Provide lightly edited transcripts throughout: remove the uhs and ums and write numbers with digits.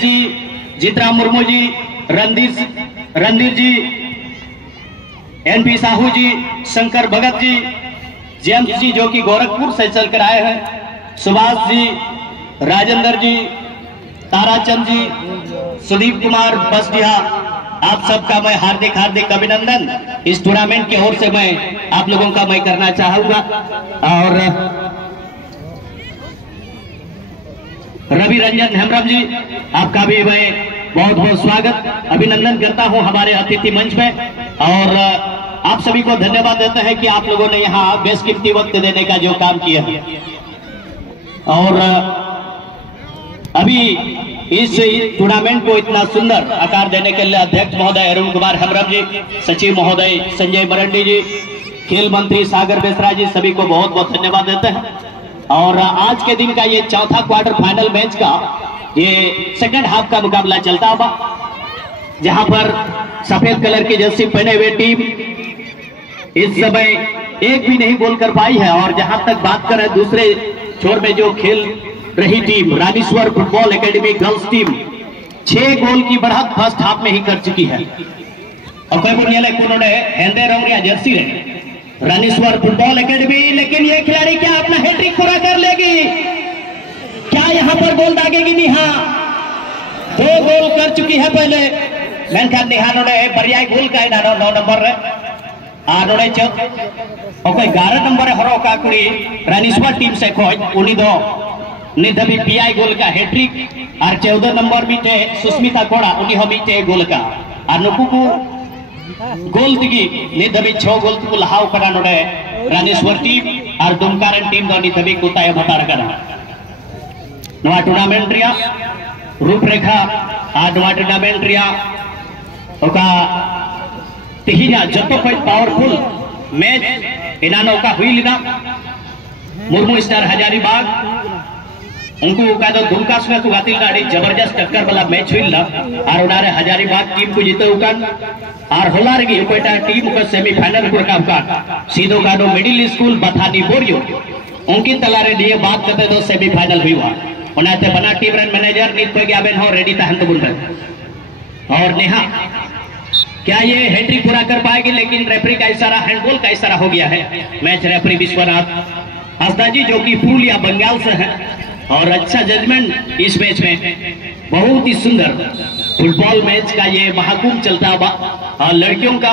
जी, जितराम मुर्मू जी, रणधीर जी, NP Sahu जी, Shankar Bhagat ji, James जी जो कि गोरखपुर से चलकर आए हैं, सुभाष जी, राजेंद्र जी, ताराचंद जी, सुदीप कुमार बसडिहा, आप सबका मैं हार्दिक हार्दिक अभिनंदन इस टूर्नामेंट की ओर से मैं आप लोगों का मैं करना चाहूंगा। और रवि रंजन हेमब्रम जी, आपका भी मैं बहुत बहुत स्वागत अभिनंदन करता हूं हमारे अतिथि मंच में। और आप सभी को धन्यवाद देते हैं कि आप लोगों ने यहाँ बेशकीमती वक्त देने का जो काम किया है। और अभी इस टूर्नामेंट को इतना सुंदर आकार देने के लिए अध्यक्ष महोदय अरुण कुमार हेमब्रम जी, सचिव महोदय संजय मरंडी जी, खेल मंत्री सागर बेसरा जी, सभी को बहुत बहुत धन्यवाद देते हैं। और आज के दिन का ये चौथा क्वार्टर फाइनल मैच का ये सेकंड हाफ का मुकाबला चलता हुआ, जहां पर सफेद कलर की जर्सी पहने हुए टीम इस समय एक भी नहीं गोल कर पाई है। और जहां तक बात करें दूसरे छोर में जो खेल रही team Ranishwar football academy girls team 6 goal की बढ़त फर्स्ट हाफ में ही कर चुकी है। और कोई बुनियाले उन्होंने हेंदे रंग या जर्सी रहे रानीश्वर फुटबॉल एकेडमी, लेकिन ये खिलाड़ी क्या अपना हैट्रिक पूरा कर लेगी? क्या यहाँ पर गोल दागेगी? नेहा 2 गोल कर चुकी है पहले। मेनखान नेहा नोड़े बरिया गोल का 9 नंबर रे और नोड़े कोई 11 नंबर हरो का कुड़ी रानीश्वर टीम से खोज उनी दो निधबी पीआई गोल का हैट्रिक और 14 नंबर मीटे सुस्मिता कोड़ा उनी हो मीटे गोल का और नुकु को गोल दिगी निधबी 6 गोल को लहाव करा नोड़े रानीश्वर टीम और दुमकारन टीम दो निधबी कुताय भतार करा। नवा टूर्नामेंट रिया रूपरेखा और नवा टूर्नामेंट रिया ओका तिहिना जतो कोई पावरफुल मैच इनानो का हुई लिना मुर्मू स्टार हजारीबाग उनको उकादो दुमका सुना को गातिल गाड़ी जबरदस्त टक्कर वाला मैच हुई ला और उनारे हजारीबाग टीम को जीते उकान और होलार की कोटा टीम को सेमीफाइनल को रखा उकान सीधो गाडो मिडिल स्कूल बथानी बोरियो उनकी तलारे लिए बात करते तो सेमीफाइनल हुई हुआ उनाते बना टीम रन मैनेजर नीत को ज्ञापन हो रेडी था हंत बुन और नेहा क्या ये हैट्रिक पूरा कर पाएगी? लेकिन रेफरी का इशारा हैंडबॉल का इशारा हो गया है। मैच रेफरी विश्वनाथ हंसदा जी जो कि पूर्णिया बंगाल से है और अच्छा जजमेंट इस मैच में। बहुत ही सुंदर फुटबॉल मैच का ये महाकुंभ चलता हुआ और लड़कियों का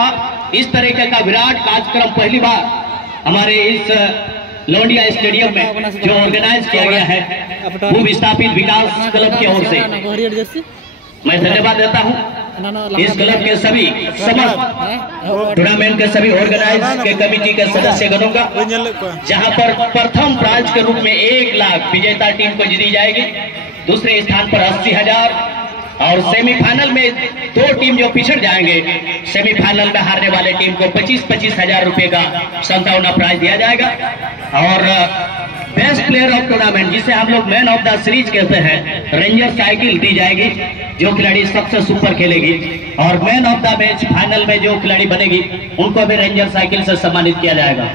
इस तरीके का विराट कार्यक्रम पहली बार हमारे इस लोंडिया स्टेडियम में जो ऑर्गेनाइज किया गया है वो विस्थापित विकास क्लब की ओर से मैं धन्यवाद देता हूं। इस क्लब के सभी समस्त टूर्नामेंट के सभी ऑर्गेनाइज के कमेटी के सदस्यगणों का, जहां पर प्रथम प्राइज के रूप में 1 लाख विजेता टीम को दी जाएगी, दूसरे स्थान पर 80,000 और सेमीफाइनल में 2 टीम जो पिछड़ जाएंगे सेमीफाइनल में हारने वाले टीम को 25-25 हजार रुपए का संतावना प्राइज दिया जाएगा। और बेस्ट प्लेयर ऑफ टूर्नामेंट जिसे हम लोग मैन ऑफ द सीरीज कहते हैं रेंजर साइकिल दी जाएगी जो खिलाड़ी सबसे सुपर खेलेगी। और man of the match final में जो खिलाड़ी बनेगी उनको भी रेंजर साइकिल से सम्मानित किया जाएगा।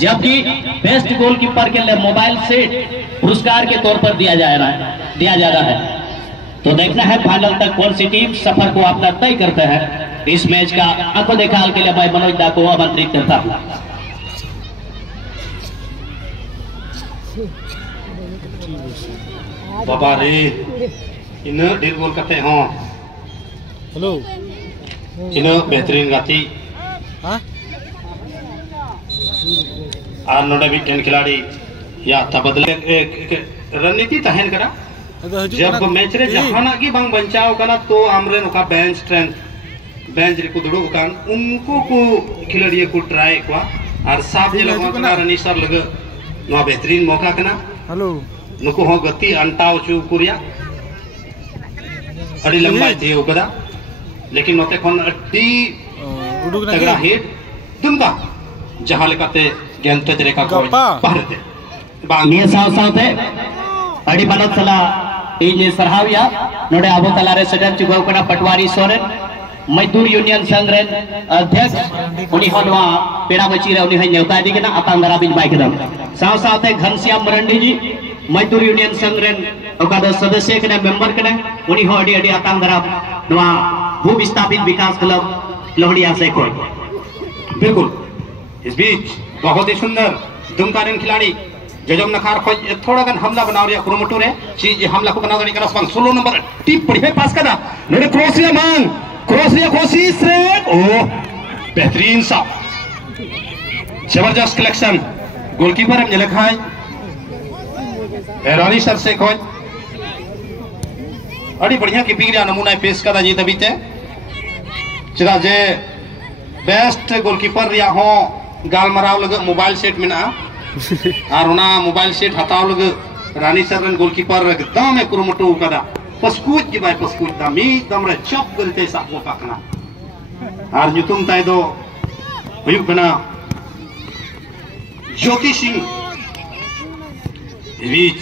जबकि बेस्ट गोलकीपर के लिए मोबाइल सेट पुरस्कार के तौर पर दिया जा रहा है। तो देखना है फाइनल तक कौन सी टीम सफर को अपना तय करते हैं। इस मैच का आंखों देखा के लिए मैं मनोज दा को आमंत्रित करता हूँ। बाबा रे इन डेढ़ गोल करते हो हेलो इन बेहतरीन गाती और नोडे भी 10 खिलाड़ी या तबदले रणनीति तहन करा जब मैच रे जहाना की बांग बचाव कना तो आमरे नोका बेंच स्ट्रेंथ बेंच रे को दुड़ो कान उनको को खिलाड़ी को ट्राई को और साफ जे लगवा कना रनीसर लगे नो बेहतरीन मौका कना हेलो नुको हो गति अंटाव चू कुरिया अड़ी लंबाई थी ओकदा लेकिन नोते खन अड्डी तगड़ा हिट दुमका जहां लेकाते गेंद ते रेखा को बाहरते बांगे साव सावते अड़ी बनत सला इन सरहाविया नोडे आबो तलारे सजन चुगो कना पटवारी सोरेन मजदूर यूनियन संघ रेन अध्यक्ष उनी हनवा पेड़ा बची रे उनी है नेवता दिगना अतांगरा बिन बाइक दम साव सावते घनश्याम मरंडी जी मजदूर यूनियन संघ रेन सदस्य के मेंबर के उनी हो अड़ी आतांग दराम नवा भू विस्थापित विकास क्लब लोहड़िया से कोई बिल्कुल। इस बीच बहुत ही सुंदर दुमकारेन खिलाड़ी जजम नखार खोज थोड़ा गन हमला बनाव रिया कुरुमुटु रे चीज हमला को बनाव दनी करस बांग 16 नंबर टीम पड़ी है पास कदा नोडे क्रॉसिया मांग क्रॉसिया कोशिश रे ओ बेहतरीन सा जबरदस्त कलेक्शन गोलकीपर हम लखाई रानी सर से खोज अड़ी बढ़िया कीपिंग रिया नमूना पेश कदा जी तबीते चला जे बेस्ट गोलकीपर रिया हो गालमराव लगे मोबाइल सेट में ना और उना मोबाइल सेट हटाव लगे रानी सर रन गोलकीपर एकदम में कुरुमुटु कदा पस्कूत की बाय पस्कूत दा मी दम रे चॉप करते सा वो पाकना और जुतुम ताई दो हुयुक बना ज्योति सिंह बीच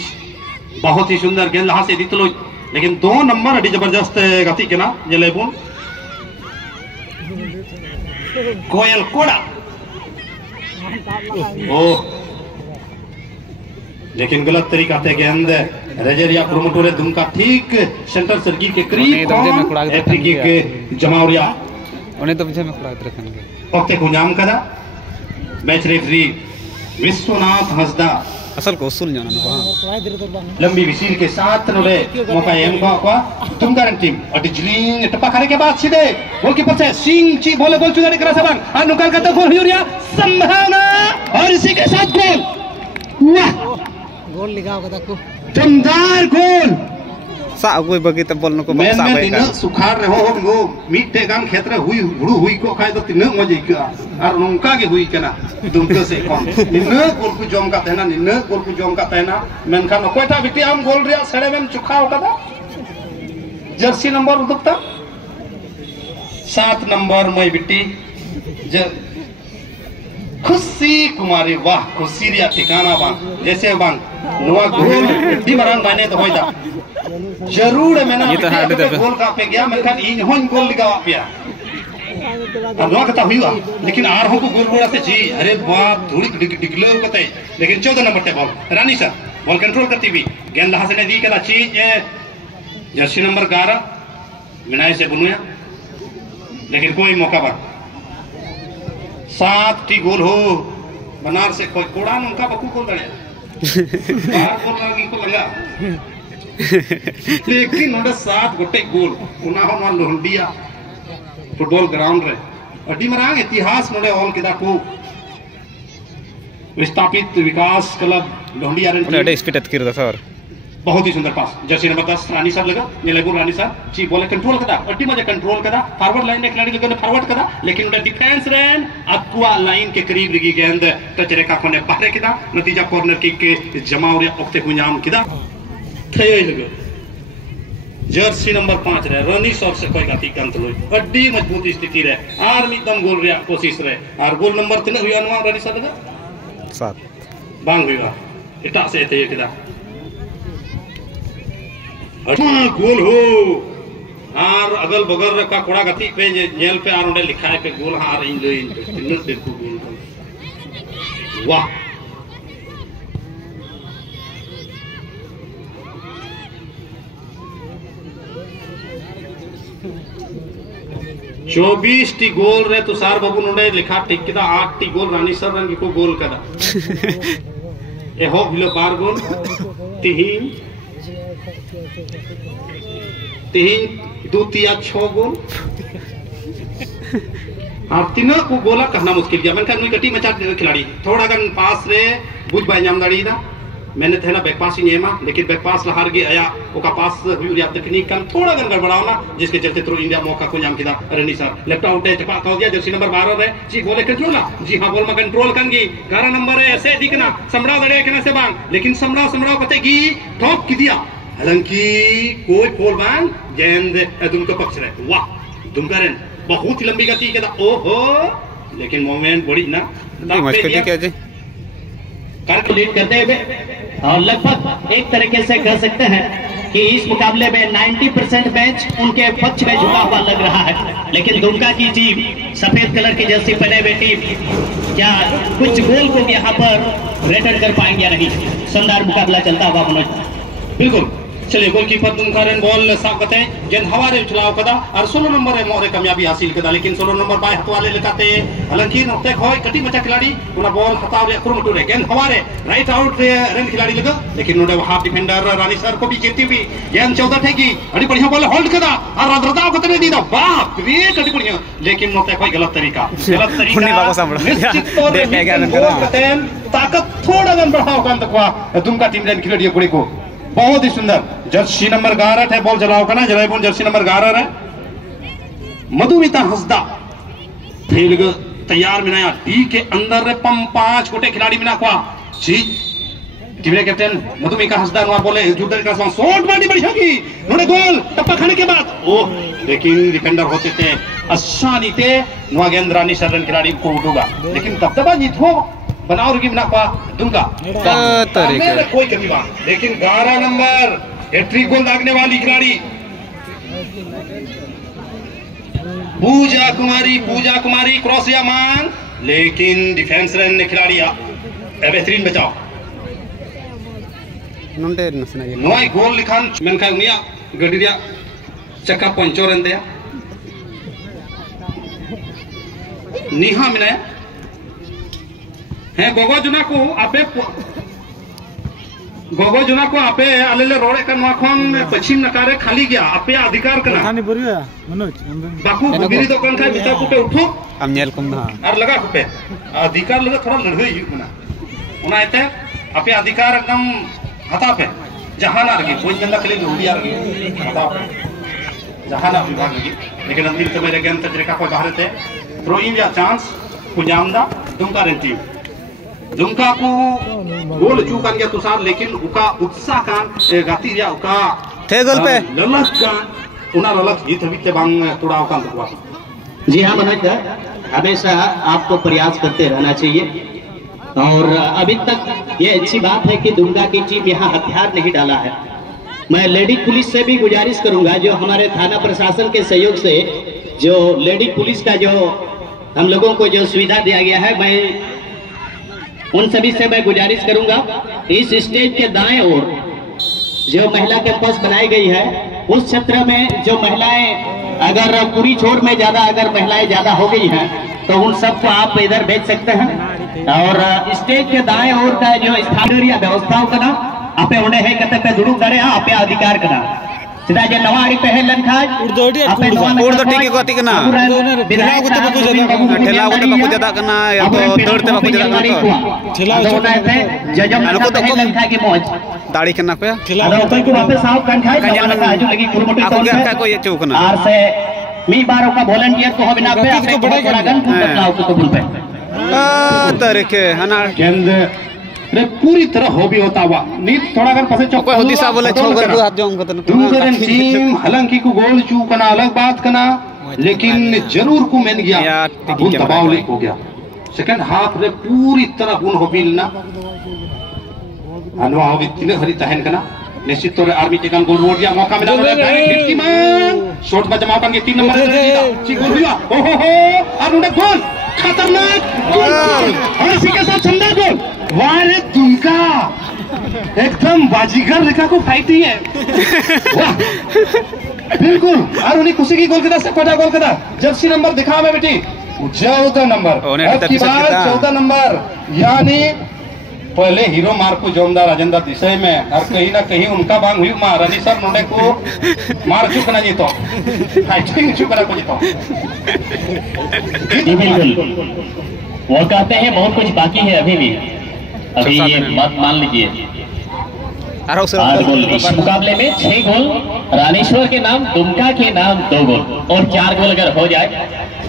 बहुत ही सुंदर गेंद लहा से दितलो लेकिन 2 नंबर अड़ी जबरदस्त गति के ना जलेबुन कोयल कोड़ा ओ लेकिन गलत तरीका से गेंद रेजरिया प्रोमोटोरे दुमका ठीक सेंटर सर्किट के करीब एफ्रीकी के जमावरिया उन्हें तो पीछे में खड़ा रखेंगे ओके को नाम कदा मैच रेफरी विश्वनाथ हंसदा असल को उसूल जाना ना लंबी विसील के साथ नोले मौका एम को तुम करन टीम और डिजलिंग टपा खाने के बाद सीधे गोलकीपर से सिंह ची बोले गोल चुनारी करा सबन और नुकल करता गोल हुरिया संभावना और इसी के साथ गोल वाह गोल लिखाओ कदा को दमदार गोल सा कोई बगी त बोलनो को मैं सा मैं भाई दिन सुखार रे हो गो मीटे गान क्षेत्र हुई हुड़ू हुई को खाय तो तिन मजे का और नोंका के हुई केना दुमके से कोन निन गोल को जम का तेना निन गोल को जम का तेना मेनखान कोयटा बिटी आम गोल रिया सड़े में चुखाओ कदा जर्सी नंबर उदकता 7 नंबर मई बिटी खुशी कुमारी वाह खुशी रिया ठिकाना बांग जैसे बांग नुआ गोल दी मरान बाने तो होइदा जरूर मैंने गोल का पे गया मेरे खान इन होन गोल लगावा पिया अब नुआ कता हुआ लेकिन आर हो को गोल बोला से जी अरे बाप थोड़ी डिगले कते लेकिन 14 नंबर पे बॉल रानी सर बॉल कंट्रोल करती हुई गेंद लहा से ने दी कला चीज जर्सी नंबर 11 विनय से बुनुया लेकिन कोई मौका पर 7 टी गोल हो बनार से कोई कोड़ा उनका बकू गोल दड़े बाहर गोल लगी को लगा लेकिन उन्हें 7 गोटे गोल उना हो मान लोहंडिया फुटबॉल ग्राउंड रे अड्डी मरांग इतिहास नोडे ऑल किदा को विस्थापित विकास क्लब लोहंडिया रे उन्हें स्पीड अतकिर दा सर बहुत ही सुंदर पास जर्सी नंबर 10 रानी सर लगा ये लगो रानी सर जी बोले कंट्रोल कदा अड्डी मजे कंट्रोल कदा फॉरवर्ड लाइन ने खिलाड़ी लगे फॉरवर्ड कदा लेकिन उनका डिफेंस रन अक्वा लाइन के करीब लगी गेंद टच रेखा कोने बाहर किदा नतीजा कॉर्नर किक के जमाव रे ओक्ते गुंजाम किदा थयो लगे जर्सी नंबर 5 रे रनी सर से कोई गति कंत लोई अड्डी मजबूत स्थिति रे आर मिदम गोल रे कोशिश रे और गोल नंबर 3 हुआ नवा रनी सर लगा 7 बांग हुआ इटा से थे किदा गोल हो और अगल बगल का कोड़ा गति पे जेल पे आर उन्हें लिखा है पे गोल हार इन लो इन देखो गोल वाह चौबीस टी गोल रे तुषार बाबू ने लिखा ठीक किदा 8 टी गोल रानी सर रंग को गोल कदा ए हो बिलो 12 गोल तीन 2 3 6 गोल और तीनों को गोला करना मुश्किल गया मैंने कहा कटी मचा खिलाड़ी थोड़ा गन पास रे बुझ बाय नाम दाड़ी ना मैंने थे ना बैक पास ही नेमा लेकिन बैक पास लहार गया आया ओका पास हुई या तकनीक कम थोड़ा गन गड़बड़ावना जिसके चलते थ्रू इंडिया मौका को नाम किदा रनी सर लेफ्ट आउट है चपा कह दिया जर्सी नंबर 12 रे जी बोले कंट्रोल ना जी हां बॉल में कंट्रोल करगी 11 नंबर है ऐसे दिखना समड़ा दड़े कने से बांग लेकिन समड़ा कतेगी ठोक की दिया हालांकि कोई पोल बांग गेंद दुमका पक्ष रहे वाह दुमकरन बहुत ही लंबी गति के ओहो लेकिन मोमेंट बड़ी ना क्या जी कैलकुलेट करते हुए और लगभग एक तरीके से कह सकते हैं कि इस मुकाबले में 90% मैच उनके पक्ष में झुका हुआ लग रहा है लेकिन दुमका की टीम सफेद कलर की जर्सी पहने हुए टीम क्या कुछ गोल को यहाँ पर रिटर्न कर पाएंगे या नहीं शानदार मुकाबला चलता हुआ मनोज बिल्कुल चलिए गोलकीपर दुमका रेन बॉल साफ करते हैं गेंद हवा रे उछलाव कदा और 16 नंबर रे मोरे कामयाबी हासिल कदा लेकिन 16 नंबर बाय हतवाले लेकाते हालांकि नोते खोय कटी बच्चा खिलाड़ी उना बॉल हताव रे कुरुमुटु रे गेंद हवा रे राइट आउट रे रेन खिलाड़ी लगा लेकिन नोडे हाफ डिफेंडर रानी सर को भी जीती भी गेंद 14 ठेगी अड़ी बढ़िया बॉल होल्ड कदा और रद्रदाव कतने दी दा बाप रे कटी बढ़िया लेकिन नोते खोय गलत तरीका निश्चित तौर पे ताकत थोड़ा गन बढ़ाओ कान तकवा दुमका टीम रेन खिलाड़ी कुड़ी को बहुत ही सुंदर जर्सी नंबर 11 है बॉल जलाओ का ना जलाईपुर जर्सी नंबर 11 है मधुमिता हंसदा फील्ड तैयार मिनाया डी के अंदर रे पम 5 गोटे खिलाड़ी मिना को जी टीम रे कैप्टन मधुमिता हंसदा नुआ बोले जुदर का शॉट मारी बढ़िया की नोने गोल टप्पा खाने के बाद ओ लेकिन डिफेंडर होते थे आसानी से नुआ गेंद रानी सरन खिलाड़ी को उठोगा लेकिन दबदबा जीत हो बनाओ रुकी बना पा दूंगा कोई कमी बात लेकिन 12 नंबर हैट्रिक गोल दागने वाली खिलाड़ी पूजा कुमारी क्रॉस या मांग लेकिन डिफेंस रन ने खिलाड़ी बेहतरीन बचाओ नोई गोल लिखान मेनका उनिया गडिया चक्का पंचर एंदे निहा मिनाया है गोगो जुना को आपे आलेले रोड़े का नोखन पश्चिम नकारे खाली गया आपे अधिकार करना खाने बरिया मनोज बाकू बिरी दुकान का बिता कुटे उठो हम नेल कम ना और लगा कुपे अधिकार लगा थोड़ा लड़ाई हुई ना उना एते आपे अधिकार एकदम हता पे जहाना रगी कोई बंदा खाली लुड़िया रगी हता पे जहाना विभाग लगी लेकिन अंतिम समय रे गेंद तजरिका को बाहर थे थ्रो इन या चांस कुजामदा दुमका रे टीम दुमका को गोल चूकान गया तुषार लेकिन उका उत्साह कान गाती या उका थे गोल पे ललक का उना ललक जीत हविते बांग तोड़ा कान तकवा जी हाँ मनोज हमेशा आपको प्रयास करते रहना चाहिए और अभी तक ये अच्छी बात है कि दुमका की टीम यहाँ हथियार नहीं डाला है। मैं लेडी पुलिस से भी गुजारिश करूंगा जो हमारे थाना प्रशासन के सहयोग से जो लेडी पुलिस का जो हम लोगों को जो सुविधा दिया गया है मैं उन सभी से मैं गुजारिश करूंगा इस स्टेज के दाएं ओर जो महिला कैंपस बनाई गई है उस क्षेत्र में जो महिलाएं अगर पूरी छोर में ज्यादा अगर महिलाएं ज्यादा हो गई हैं तो उन सबको आप इधर भेज सकते हैं और स्टेज के दाएं ओर का जो स्थानीय व्यवस्थाओं का ना आपे उन्हें है कहते पे दुड़ू करे आपे अधिकार करना सीधा जे नवाड़ी पहलन खाज आपे उड़ ठीक गति कना ठेला को बाकू जदा कना या तो दौड़ते बाकू जदा कना ठेला होते जजम अनको तो पहलन खा के मौज दाढ़ी कना को ठेला तो को वापस साफ कान खाए जवान का आजू लगी कुरमुटी आपको क्या को ये चौकना आर से मी बारो का वॉलंटियर को बिना पे आपे बड़ा गन बदलाव को कबूल पे तरह के हना गेंद रे पूरी तरह हो भी होता हुआ नीत थोड़ा कर पसे चौक होती सा बोले छोकर हाथ जों को दुमका टीम हालांकि को गोल चूकना अलग बात करना लेकिन जरूर को मैन गया गुण दबाव ले हो गया सेकंड हाफ रे पूरी तरह गुण हो बिलना अनवा हो बितिने हरी तहन करना निश्चित तौर आर्मी टेकन गोल रोड या मौका मिला फिफ्टी मैन शॉट में जमा करके 3 नंबर दे दिया ठीक गोल हुआ ओहो हो और उन्हें गोल खतरनाक गोल और इसी के साथ शानदार गोल वाह रे दुमका एकदम बाजीगर रेखा को फाइट ही है वाह बिल्कुल और उन्हें खुशी की गोल से पटा गोल कदा जर्सी नंबर दिखा मैं बेटी 14 नंबर अब की बात 14 नंबर यानी पहले हीरो मार्को जोमदार राजेंद्र दिशा में और कहीं ना कहीं उनका बांग हुई महारानी सर नोडे को मार चुक ना जीतो फाइटिंग चुक ना को जीतो वो कहते हैं बहुत कुछ बाकी है अभी भी अभी ये बात मान लीजिए 8 गोल इस मुकाबले में 6 गोल रानीश्वर के नाम दुमका के नाम 2 गोल और 4 गोल अगर हो जाए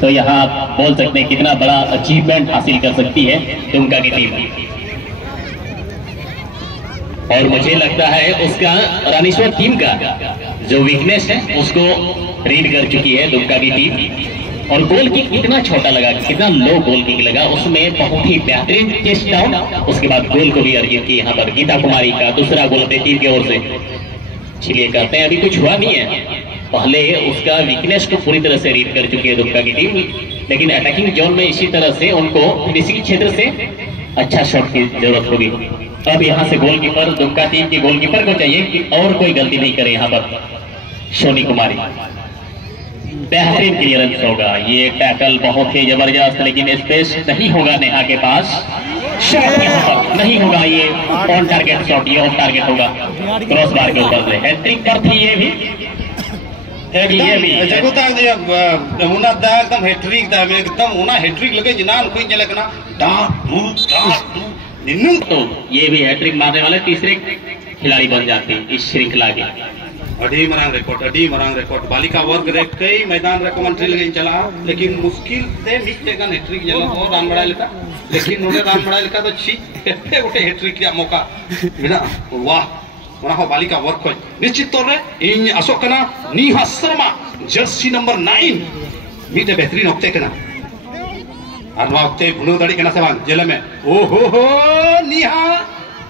तो यहाँ आप बोल सकते हैं कितना बड़ा अचीवमेंट हासिल कर सकती है दुमका की टीम और मुझे लगता है उसका रानीश्वर टीम का जो वीकनेस है उसको रीड कर चुकी है दुमका की टीम और गोल किक कितना छोटा लगा कितना लो गोल किक लगा उसमें बहुत ही बेहतरीन चेस्ट डाउन उसके बाद गोल को भी अर्जित की यहाँ पर गीता कुमारी का दूसरा गोल अपनी टीम की ओर से चलिए करते हैं अभी कुछ हुआ नहीं है पहले उसका वीकनेस को पूरी तरह से रीड कर चुकी है दुमका की टीम लेकिन अटैकिंग जोन में इसी तरह से उनको फिनिशिंग क्षेत्र से अच्छा शॉट की जरूरत होगी अब यहाँ से गोलकीपर दुमका टीम के गोलकीपर को चाहिए कि और कोई गलती नहीं करे यहाँ पर सोनी कुमारी। बेहतरीन क्लियरेंस होगा, ये टैकल बहुत ही जबरदस्त, लेकिन स्पेस नहीं होगा नेहा के पास। शॉट यहाँ पर नहीं होगा, ये ऑन टारगेट शॉट, ये ऑफ टारगेट होगा क्रॉस बार के ऊपर से। हैट्रिक पर थी ये भी जगुता एकदम हैट्रिक दा एकदम उना हैट्रिक लगे जिनान कोई चले कना डा डू निन्नु। तो ये भी हैट्रिक मारने वाले तीसरे खिलाड़ी बन जाते इस श्रृंखला के। अडी मरांग रिकॉर्ड बालिका वर्ग रे कई मैदान रे कमेंट्री लगे चला, लेकिन मुश्किल से मिस्टेक का हैट्रिक जला और रान बड़ा लेका, लेकिन नोने रान बड़ा लेका तो छी पेटे उठे हैट्रिक रे मौका बिना वाह वना हो बालिका वर्ग को निश्चित तौर रे इन अशोकना नीहा शर्मा जर्सी नंबर 9 मीटे बेहतरीन होते कना और वक्ते भुनु दड़ी कना से बांग जेल में ओ हो नीहा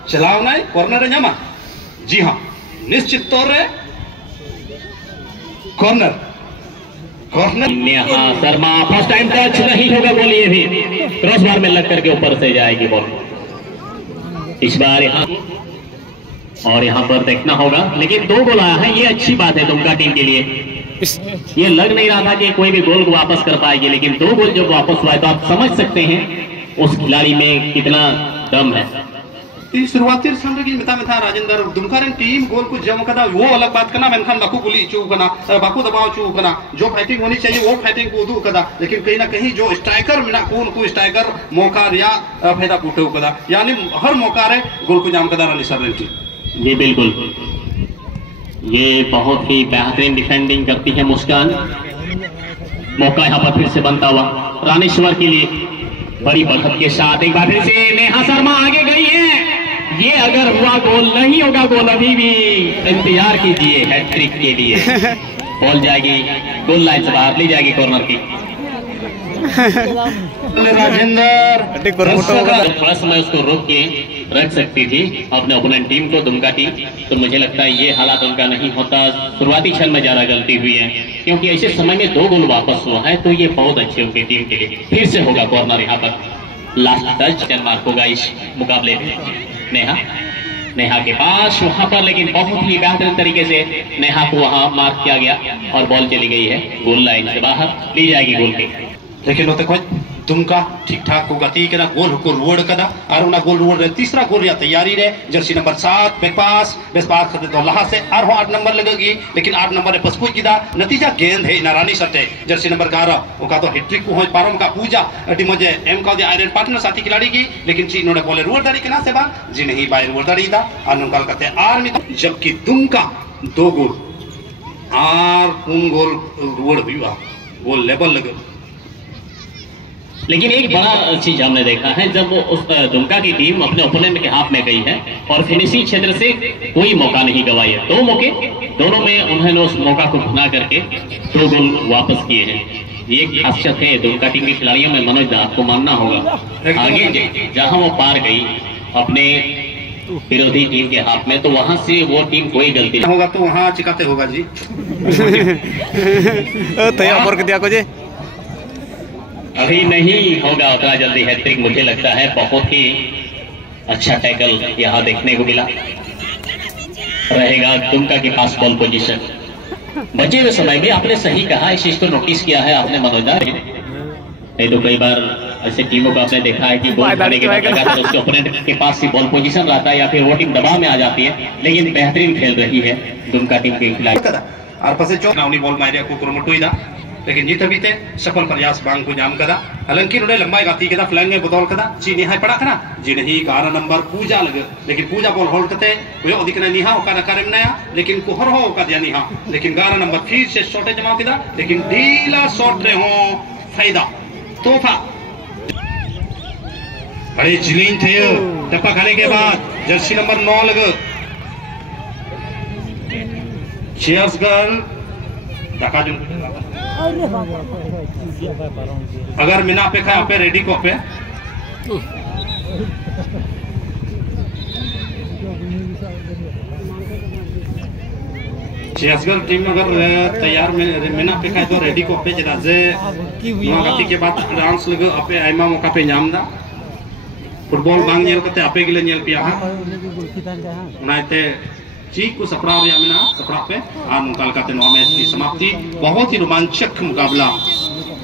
चलाव नहीं कॉर्नर न्यामा। जी हां निश्चित तौर रे corner Neha Sharma first time touch नहीं होगा, बोल ये भी क्रॉस बार में लग करके ऊपर से जाएगी बॉल इस बार यहाँ, और यहाँ पर देखना होगा। लेकिन 2 गोल आया है, ये अच्छी बात है दुमका टीम के लिए। ये लग नहीं रहा था कि कोई भी गोल को वापस कर पाएगी, लेकिन 2 गोल जब वापस हुआ तो आप समझ सकते हैं उस खिलाड़ी में कितना दम है। शुरुआती संरगी मिता मिता राजेंद्र दुमकार टीम गोल को जम कदा वो अलग बात करना मेनखान बाकू गुली चू कना बाकू दबाव चू कना जो फाइटिंग होनी चाहिए वो फाइटिंग को उदू कदा, लेकिन कहीं ना कहीं जो स्ट्राइकर मिना कौन को स्ट्राइकर मौका या फायदा पूटे कदा, यानी हर मौका रे गोल को जाम कदा रानी सर की। जी बिल्कुल, ये बहुत ही बेहतरीन डिफेंडिंग करती है मुस्कान। मौका यहाँ पर फिर से बनता हुआ रानेश्वर के लिए, बड़ी बढ़त के साथ एक बार फिर से नेहा शर्मा आगे गई है। ये अगर हुआ गोल नहीं होगा, गोल अभी भी इंतजार कीजिए हैट्रिक के लिए। बॉल जाएगी गोल लाइन से बाहर, ली जाएगी कॉर्नर की। राजेंद्र थोड़ा समय उसको रोक के रख सकती थी अपने ओपोनेंट टीम को दुमका टीम, तो मुझे लगता है ये हालात उनका नहीं होता। शुरुआती क्षण में ज्यादा गलती हुई है, क्योंकि ऐसे समय में 2 गोल वापस हुआ है, तो ये बहुत अच्छे उनकी टीम के लिए। फिर से होगा कॉर्नर, यहाँ पर लास्ट टच चल मार्क होगा इस मुकाबले में। नेहा के पास वहां पर, लेकिन बहुत ही बेहतरीन तरीके से नेहा को वहां मार्क किया गया और बॉल चली गई है गोल लाइन से बाहर, ली जाएगी गोल की। लेकिन वो तक तुमका ठीक ठाक को गति के ना गोल को रोड कदा और उना गोल रोड रे तीसरा गोल या तैयारी रे जर्सी नंबर 7 बेपास खते तो लहा से और 8 नंबर लगेगी, लेकिन 8 नंबर रे पसकुई किदा नतीजा गेंद है नारानी सटे जर्सी नंबर 11 ओका तो हैट्रिक को होय पारम का पूजा अटी मजे एम का दे आयरन पार्टनर साथी खिलाड़ी की, लेकिन ची नोडे बोले रोड दाड़ी के ना से बा जी नहीं बाय रोड दाड़ी दा और नंकल कहते आर में, जबकि तुमका 2 गोल और 3 गोल रोड हुआ वो लेवल लगे। लेकिन एक बड़ा चीज हमने देखा है, जब उस दुमका की टीम अपने ओपोनेंट के हाथ में गई है और फिनिशिंग क्षेत्र से कोई मौका नहीं गवाई है, 2 मौके दोनों में उन्होंने उस मौका को बना करके 2 गोल वापस किए हैं। ये खासियत है दुमका टीम के खिलाड़ियों में, मनोज दा आपको मानना होगा। आगे जहां वो पार गई अपने विरोधी टीम के हाथ में, तो वहां से वो टीम कोई गलती नहीं होगा, तो वहां चिकाते होगा जी अभी नहीं होगा उतना जल्दी हैट्रिक। मुझे लगता है बहुत ही अच्छा टैकल यहाँ देखने को मिला रहेगा दुमका के पास बॉल पोजीशन। बचे हुए समय में आपने सही कहा, इस चीज को नोटिस किया है आपने मनोजा, नहीं तो कई बार ऐसे टीमों को आपने देखा है कि गोल करने के बाद लगातार उसके ओपोनेंट के पास ही बॉल पोजीशन रहता है या फिर वो टीम दबाव में आ जाती है, लेकिन बेहतरीन खेल रही है दुमका टीम के खिलाड़ी। और पसे चौक बॉल मारिया को क्रमटुइदा, लेकिन जीत बीते सफल प्रयास बांग को जाम कदा, हालांकि उन्होंने लंबाई गाती कदा फ्लैंग में बदौल कदा ची निहाय पड़ा था ना जी नहीं 11 नंबर पूजा लगे, लेकिन पूजा बॉल होल्ड करते कोई अधिक निहा का नकार नया, लेकिन कोहर हो का दिया निहा, लेकिन 11 नंबर फिर से शॉटे जमा कदा, लेकिन ढीला शॉट रे हो फायदा तोहफा बड़े जिलीन थे। टप्पा खाने के बाद जर्सी नंबर 9 लगे चीयर्स गर्ल दाका जो अगर मिना पे खा पे रेडी को पे चेसगल टीम अगर तैयार मिना पे खा तो रेडी को पे जरा जे नोआ गति के बाद डांस लगे अपे आइमा मौका पे नाम दा फुटबॉल बांग नेल कते आपे गिले नेल पिया उनाते चीज को सपड़ा सपड़ा पे और मुकाल का मैच की समाप्ति बहुत ही रोमांचक मुकाबला